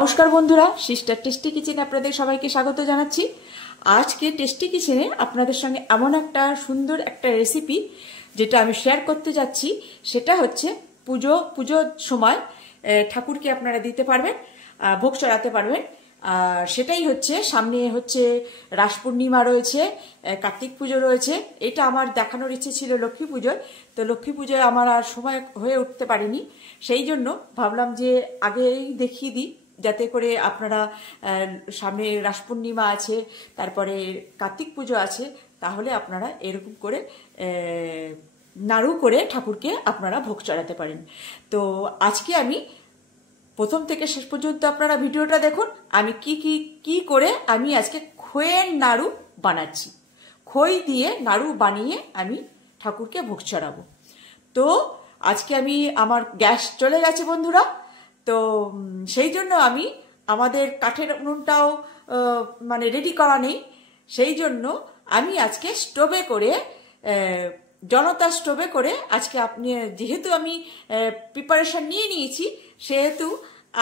নমস্কার বন্ধুরা, sister tasty কিচেনে আপনাদের সবাইকে স্বাগত জানাচ্ছি। আজকে টেস্টি কিচেনে আপনাদের সঙ্গে এমন একটা সুন্দর একটা রেসিপি যেটা আমি শেয়ার করতে যাচ্ছি, সেটা হচ্ছে পুজোর সময় ঠাকুরকে আপনারা দিতে পারবেন, ভোগ চড়াতে পারবেন। আর সেটাই হচ্ছে, সামনে হচ্ছে রাস পূর্ণিমা রয়েছে, কার্তিক পুজো রয়েছে। এটা আমার দেখানোর ইচ্ছে ছিল লক্ষ্মী পুজোয়, তো লক্ষ্মী পুজোয় আমার আর সময় হয়ে উঠতে পারিনি। সেই জন্য ভাবলাম যে আগেই দেখিয়ে দিই, যাতে করে আপনারা সামনে রাস পূর্ণিমা আছে, তারপরে কার্তিক পুজো আছে, তাহলে আপনারা এরকম করে নাড়ু করে ঠাকুরকে আপনারা ভোগ চড়াতে পারেন। তো আজকে আমি প্রথম থেকে শেষ পর্যন্ত আপনারা ভিডিওটা দেখুন, আমি কি করে আমি আজকে খইয়ের নাড়ু বানাচ্ছি। খই দিয়ে নাড়ু বানিয়ে আমি ঠাকুরকে ভোগ চড়াবো। তো আজকে আমার গ্যাস চলে গেছে বন্ধুরা, তো সেই জন্য আমাদের কাঠের উনুনটাও মানে রেডি করা নেই। সেই জন্য আমি আজকে স্টোভে করে, জনতা স্টোভে করে আজকে যেহেতু আমি প্রিপারেশন নিয়ে নিয়েছি, সেহেতু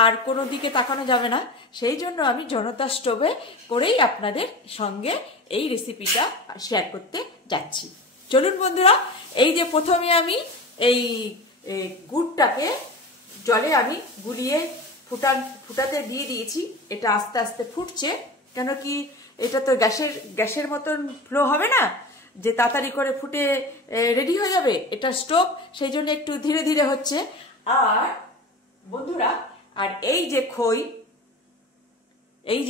আর কোনো দিকে তাকানো যাবে না। সেই জন্য আমি জনতা স্টোভে করেই আপনাদের সঙ্গে এই রেসিপিটা শেয়ার করতে যাচ্ছি। চলুন বন্ধুরা, এই যে প্রথমে আমি এই গুড়টাকে জলে আমি গুলিয়ে ফুটাতে দিয়ে দিয়েছি। এটা আস্তে আস্তে ফুটছে, কেন কি এটা তো গ্যাসের মতন ফ্লো হবে না যে তাড়াতাড়ি করে ফুটে রেডি হয়ে যাবে, এটা স্টোভ, সেই জন্য একটু ধীরে ধীরে হচ্ছে। আর বন্ধুরা, আর এই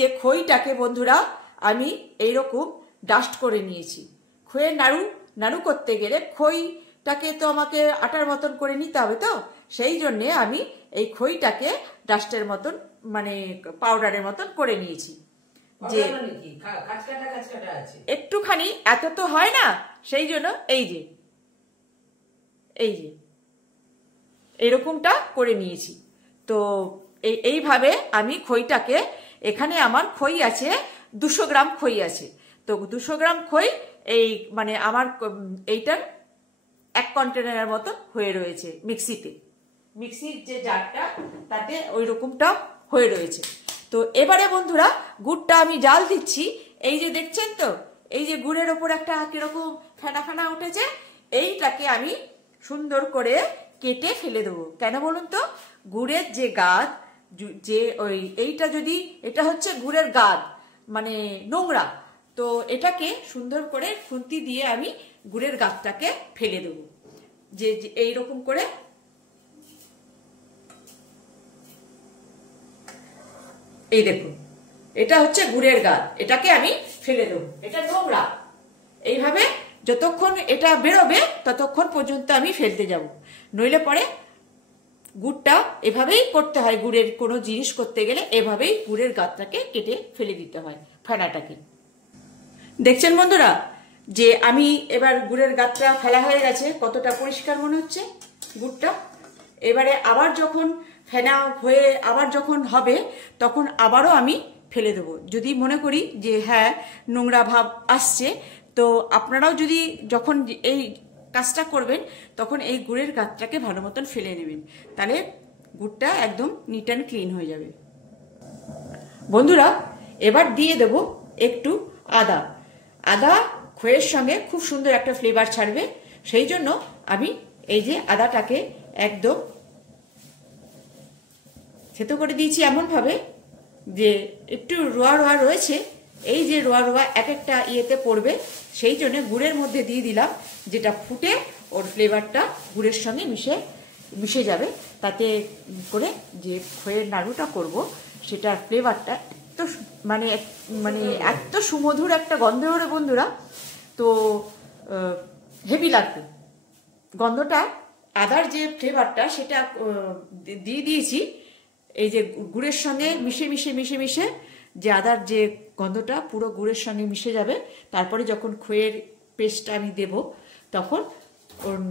যে খইটাকে বন্ধুরা আমি এইরকম ডাস্ট করে নিয়েছি। খইয়ের নাড়ু করতে গেলে খইটাকে তো আমাকে আটার মতন করে নিতে হবে, তো সেই জন্যে আমি এই খইটাকে ডাস্টের মতন, মানে পাউডারের মতন করে নিয়েছি। যে একটুখানি, এত তো হয় না, সেই জন্য এই যে এইরকমটা করে নিয়েছি। তো এইভাবে আমি খইটাকে, এখানে আমার খই আছে 200 গ্রাম খই আছে। তো 200 গ্রাম খই এই মানে আমার এইটার 1 কন্টেনারের মতো হয়ে রয়েছে। মিক্সির যে জারটা, তাতে ওই রকমটা হয়ে রয়েছে। তো এবারে বন্ধুরা, গুড়টা আমি জাল দিচ্ছি। এই যে দেখছেন তো, এই যে গুড়ের ওপর একটা কিরকম ফেনা ফেনা উঠেছে, এইটাকে আমি সুন্দর করে কেটে ফেলে দেবো। কেন বলুন তো, গুড়ের যে গাদ, যে এটা হচ্ছে গুড়ের গাদ, মানে নোংরা, তো এটাকে সুন্দর করে খুন্তি দিয়ে আমি গুড়ের গাদটাকে ফেলে দেবো। যে এইরকম করে এই দেখুন, এটা হচ্ছে গুড়ের গাদ, এটাকে আমি ফেলে দেবো, এটা নোংরা। এইভাবে যতক্ষণ এটা বেরোবে ততক্ষণ পর্যন্ত আমি ফেলতে যাব, নইলে পরে গুড়টা এভাবেই করতে হয়। গুড়ের কোনো জিনিস করতে গেলে এভাবেই গুড়ের গাদটাকে কেটে ফেলে দিতে হয়, ফেনাটাকে। দেখছেন বন্ধুরা, যে আমি এবার গুড়ের গাদটা ফেলা হয়ে গেছে, কতটা পরিষ্কার মনে হচ্ছে গুড়টা। এবারে আবার যখন ফেনা হয়ে আবার যখন হবে, তখন আবারও আমি ফেলে দেবো, যদি মনে করি যে হ্যাঁ নোংরা ভাব আসছে। তো আপনারাও যদি যখন এই কাজটা করবেন, তখন এই গুড়ের গাদটাকে ভালো মতন ফেলে নেবেন, তাহলে গুড়টা একদম নিট অ্যান্ড ক্লিন হয়ে যাবে। বন্ধুরা, এবার দিয়ে দেব একটু আদা খইয়ের সঙ্গে খুব সুন্দর একটা ফ্লেভার ছাড়বে। সেই জন্য আমি এই যে আদাটাকে একদম থেতো করে দিয়েছি, এমনভাবে যে একটু রোয়া রয়েছে। এই যে রোয়া এক একটা ইয়েতে পড়বে, সেই জন্য গুড়ের মধ্যে দিয়ে দিলাম, যেটা ফুটে ওর ফ্লেভারটা গুড়ের সঙ্গে মিশে যাবে। তাতে করে যে খইয়ের নাড়ুটা করব, সেটার ফ্লেভারটা এত সুমধুর একটা গন্ধ ওরে বন্ধুরা, তো হেভি লাগবে গন্ধটা। আদার যে ফ্লেভারটা সেটা দিয়ে দিয়েছি, এই যে গুড়ের সঙ্গে মিশে যে আদার যে গন্ধটা পুরো গুড়ের সঙ্গে মিশে যাবে। তারপরে যখন খইয়ের পেস্টটা আমি দেব, তখন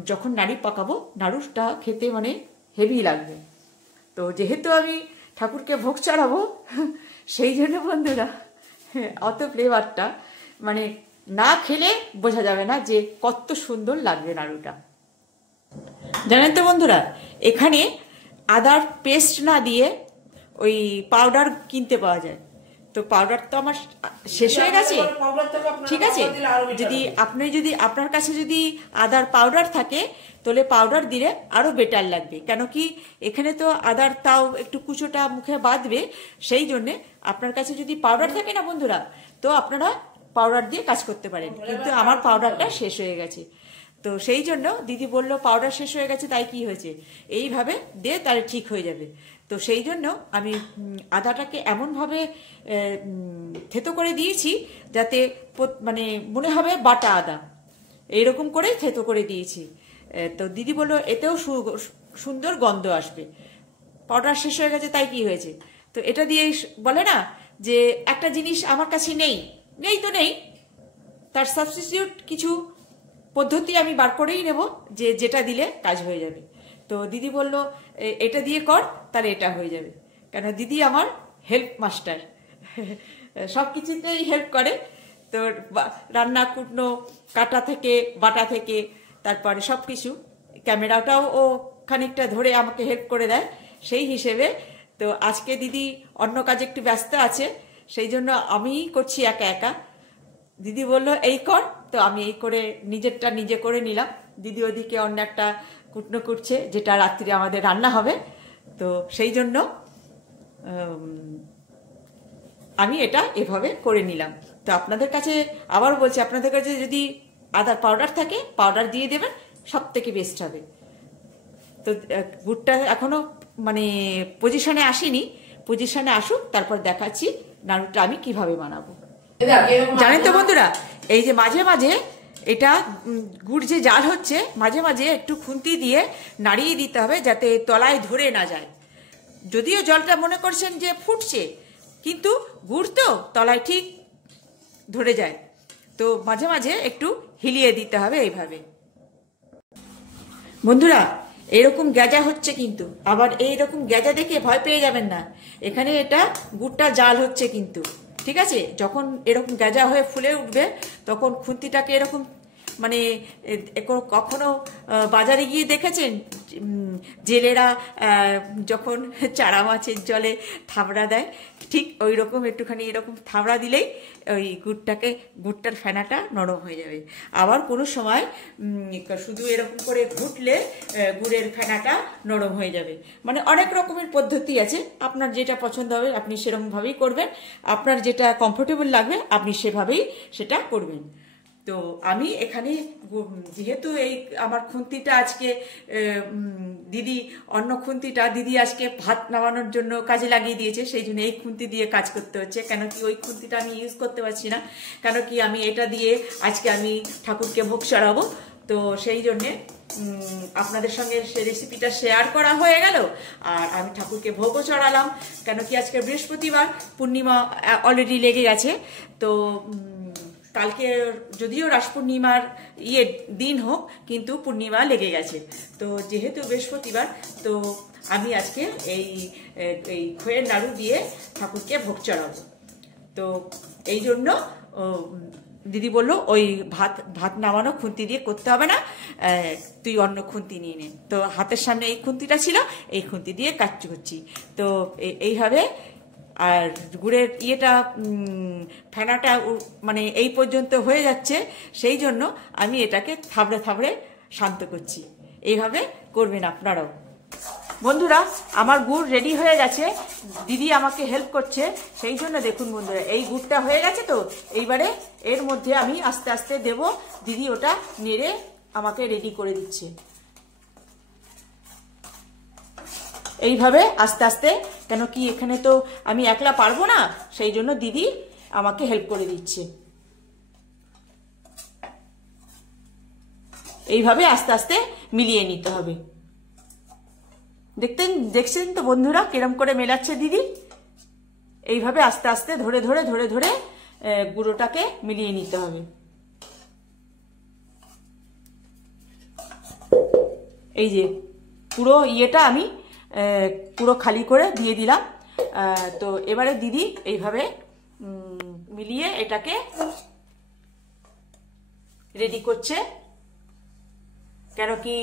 যখন নাড়ু পাকাবো, নাড়ুটা খেতে মানে হেভি লাগবে। তো যেহেতু আমি ঠাকুরকে ভোগ চড়াবো, সেই জন্য বন্ধুরা অত ফ্লেভারটা মানে না খেলে বোঝা যাবে না যে কত সুন্দর লাগবে নাড়ুটা। জানেন তো বন্ধুরা, এখানে আদার পেস্ট না দিয়ে ওই পাউডার কিনতে পাওয়া যায়। তো পাউডার তো আমার শেষ হয়ে গেছে, ঠিক আছে। যদি আপনার কাছে যদি আদার পাউডার থাকে তাহলে পাউডার দিলে আরো বেটার লাগবে, কেন কি এখানে তো আদার তাও একটু কুচোটা মুখে বাঁধবে, সেই জন্যে আপনার কাছে যদি পাউডার থাকে না বন্ধুরা, তো আপনারা পাউডার দিয়ে কাজ করতে পারেন। কিন্তু আমার পাউডারটা শেষ হয়ে গেছে, তো সেই জন্য দিদি বলল পাউডার শেষ হয়ে গেছে, তাই কি হয়েছে, এইভাবে দিয়ে তাহলে ঠিক হয়ে যাবে। তো সেই জন্য আমি আদাটাকে এমনভাবে থেতো করে দিয়েছি যাতে মানে মনে হবে বাটা আদা, এইরকম করে থেতো করে দিয়েছি। তো দিদি বলল এতেও সুন্দর গন্ধ আসবে। পাউডার শেষ হয়ে গেছে তাই কি হয়েছে, তো এটা দিয়ে বলে না যে একটা জিনিস আমার কাছে নেই, নেই তো নেই, তার সাবস্টিটিউট কিছু পদ্ধতি আমি বার করেই নেব যে যেটা দিলে কাজ হয়ে যাবে। তো দিদি বলল এটা দিয়ে কর, তাহলে এটা হয়ে যাবে, কেন দিদি আমার হেল্প মাস্টার, সব কিছুতেই হেল্প করে। তো রান্না কুটনো কাটা থেকে বাটা থেকে তারপরে সব কিছু, ক্যামেরাটাও ও খানিকটা ধরে আমাকে হেল্প করে দেয় সেই হিসেবে। তো আজকে দিদি অন্য কাজে একটু ব্যস্ত আছে, সেই জন্য আমিই করছি একা একা। দিদি বলল এই কর, তো আমি এই করে নিজেরটা নিজে করে নিলাম। দিদি ওদিকে অন্য একটা কুটনো কুটছে, যেটা রাত্রি আমাদের রান্না হবে। তো সেই জন্য আমি এটা এভাবে করে নিলাম। তো আপনাদের কাছে আবার বলছি, আপনাদের কাছে যদি আদার পাউডার থাকে পাউডার দিয়ে দেবেন, সব থেকে বেস্ট হবে। তো গুড়টা এখনো মানে পজিশনে আসেনি, পজিশনে আসুক তারপর দেখাচ্ছি নাড়ুটা আমি কিভাবে বানাবো। জানেন তো বন্ধুরা, এই যে মাঝে মাঝে এটা গুড় যে জাল হচ্ছে, মাঝে মাঝে একটু খুন্তি দিয়ে নাড়িয়ে দিতে হবে যাতে তলায় ধরে না যায়। যদিও জলটা মনে করছেন যে ফুটছে, কিন্তু গুড় তো তলায় ঠিক ধরে যায়, তো মাঝে মাঝে একটু হিলিয়ে দিতে হবে এইভাবে। বন্ধুরা এরকম গ্যাজা হচ্ছে, কিন্তু আবার এইরকম গ্যাজা দেখে ভয় পেয়ে যাবেন না, এখানে এটা গুড়টা জাল হচ্ছে কিন্তু, ঠিক আছে। যখন এরকম গ্যাজা হয়ে ফুলে উঠবে তখন খুন্তিটাকে এরকম মানে কখনো বাজারে গিয়ে দেখেছেন জেলেরা যখন চারা মাছের জলে থাবড়া দেয়, ঠিক ওই রকম একটুখানি এরকম থাবড়া দিলেই ওই গুড়টার ফেনাটা নরম হয়ে যাবে। আবার কোনো সময় শুধু এরকম করে ঘুটলে গুড়ের ফেনাটা নরম হয়ে যাবে। মানে অনেক রকমের পদ্ধতি আছে, আপনার যেটা পছন্দ হবে আপনি সেরকমভাবেই করবেন, আপনার যেটা কমফোর্টেবল লাগবে আপনি সেভাবেই সেটা করবেন। তো আমি এখানে যেহেতু এই আমার খুন্তিটা আজকে দিদি অন্য খুন্তিটা দিদি আজকে ভাত নামানোর জন্য কাজে লাগিয়ে দিয়েছে, সেই জন্য এই খুন্তি দিয়ে কাজ করতে হচ্ছে। কেন কি ওই খুন্তিটা আমি ইউজ করতে পারছি না, কেন কি আমি এটা দিয়ে আজকে আমি ঠাকুরকে ভোগ চড়াবো। তো সেই জন্যে আপনাদের সঙ্গে সে রেসিপিটা শেয়ার করা হয়ে গেল, আর আমি ঠাকুরকে ভোগও চড়ালাম। কেন কি আজকে বৃহস্পতিবার, পূর্ণিমা অলরেডি লেগে গেছে। তো কালকে যদিও রাস পূর্ণিমার দিন হোক, কিন্তু পূর্ণিমা লেগে গেছে। তো যেহেতু বৃহস্পতিবার, তো আমি আজকে এই খইয়ের নাড়ু দিয়ে ঠাকুরকে ভোগ চড়াবো। তো এই জন্য দিদি বলল ওই ভাত নামানো খুন্তি দিয়ে করতে হবে না, তুই অন্য খুন্তি নিয়ে নে। তো হাতের সামনে এই খুন্তিটা ছিল, এই খুন্তি দিয়ে কাজ করছি। তো এইভাবে আর গুড়ের ফেনাটা মানে এই পর্যন্ত হয়ে যাচ্ছে, সেই জন্য আমি এটাকে থাবড়ে থাবড়ে শান্ত করছি। এইভাবে করবেন আপনারাও। বন্ধুরা আমার গুড় রেডি হয়ে গেছে, দিদি আমাকে হেল্প করছে, সেই জন্য দেখুন বন্ধুরা এই গুড়টা হয়ে গেছে। তো এইবারে এর মধ্যে আমি আস্তে আস্তে দেব, দিদি ওটা নেড়ে আমাকে রেডি করে দিচ্ছে। এইভাবে আস্তে আস্তে, কেন কি এখানে তো আমি একলা পারবো না, সেই জন্য দিদি আমাকে হেল্প করে দিচ্ছে। এইভাবে আস্তে আস্তে মিলিয়ে নিতে হবে। দেখছেন তো বন্ধুরা কিরম করে মেলাচ্ছে দিদি। এইভাবে আস্তে আস্তে ধরে ধরে ধরে ধরে গুঁড়োটাকে মিলিয়ে নিতে হবে। এই যে পুরো আমি পুরো খালি করে দিয়ে দিলাম। তো এবারে দিদি এইভাবে মিলিয়ে এটাকে রেডি করছে। কেন কি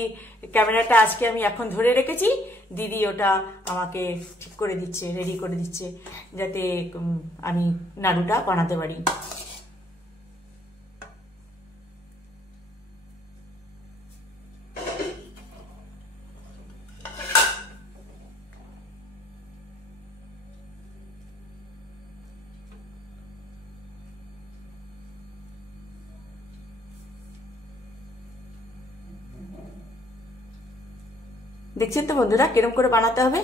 ক্যামেরাটা আজকে আমি এখন ধরে রেখেছি, দিদি ওটা আমাকে ঠিক করে দিচ্ছে, রেডি করে দিচ্ছে, যাতে আমি নাড়ুটা বানাতে পারি। দেখছেন তো বন্ধুরা কিরম করে বানাতে হবে,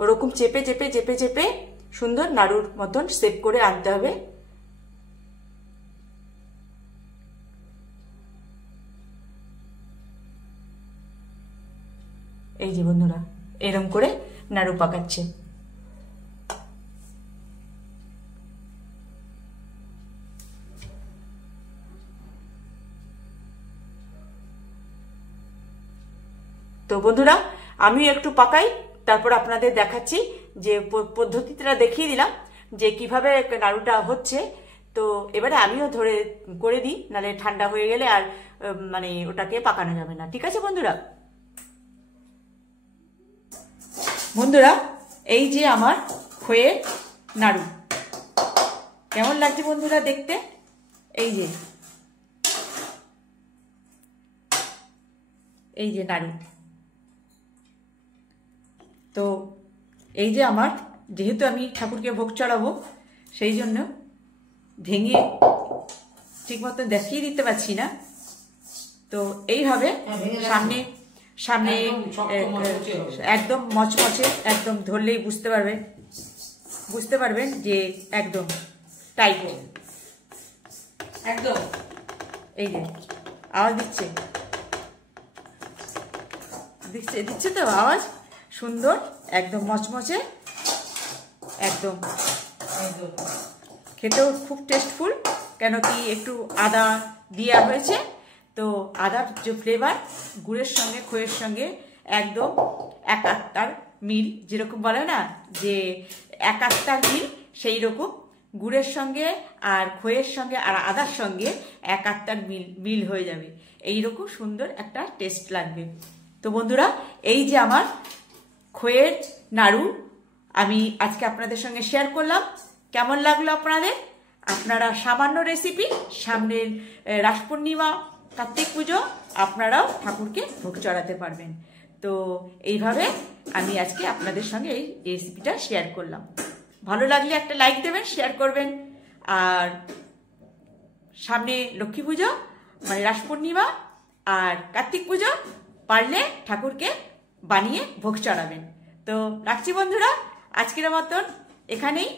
ওরকম চেপে চেপে চেপে চেপে সুন্দর নাড়ুর মতন শেপ করে আনতে হবে। এই যে বন্ধুরা এরকম করে নাড়ু পাকাচ্ছে। তো বন্ধুরা আমি একটু পাকাই, তারপর আপনাদের দেখাচ্ছি যে পদ্ধতিটা দেখিয়ে দিলাম যে কিভাবে নাড়ুটা হচ্ছে। তো এবারে আমিও ধরে করে দিই, নাহলে ঠান্ডা হয়ে গেলে আর মানে ওটাকে পাকানো যাবে না। ঠিক আছে বন্ধুরা? বন্ধুরা এই যে আমার খইয়ের নাড়ু, কেমন লাগছে বন্ধুরা দেখতে? এই যে নাড়ু। তো এই যে আমার, যেহেতু আমি ঠাকুরকে ভোগ চড়াবো সেই জন্য ভেঙে ঠিক মতো দেখিয়ে দিতে পারছি না। তো এইভাবে সামনে সামনে একদম মচমচে, একদম ধরলেই বুঝতে পারবেন যে একদম টাইট, একদম। এই যে আওয়াজ দিচ্ছে তো আওয়াজ, সুন্দর একদম মচমচে, একদম খেতেও খুব টেস্টফুল। কেন কি একটু আদা দেওয়া হয়েছে, তো আদার যে ফ্লেভার গুড়ের সঙ্গে খইয়ের সঙ্গে একদম এক আত্মার মিল, যেরকম বলে না যে এক আত্মার মিল, সেই রকম গুড়ের সঙ্গে আর খইয়ের সঙ্গে আর আদার সঙ্গে এক আত্মার মিল হয়ে যাবে। এইরকম সুন্দর একটা টেস্ট লাগবে। তো বন্ধুরা এই যে আমার খইয়ের নাড়ু আমি আজকে আপনাদের সঙ্গে শেয়ার করলাম। কেমন লাগলো আপনাদের? আপনারা সামান্য রেসিপি, সামনের রাস পূর্ণিমা, কার্তিক পুজো, আপনারাও ঠাকুরকে ভোগ চড়াতে পারবেন। তো এইভাবে আমি আজকে আপনাদের সঙ্গে এই রেসিপিটা শেয়ার করলাম। ভালো লাগলে একটা লাইক দেবেন, শেয়ার করবেন। আর সামনে লক্ষ্মী পুজো মানে রাস পূর্ণিমা আর কার্তিক পুজো, পারলে ঠাকুরকে বানিয়ে ভোগ চড়াবেন। তো রাখছি বন্ধুরা, আজকের মতন এখানেই।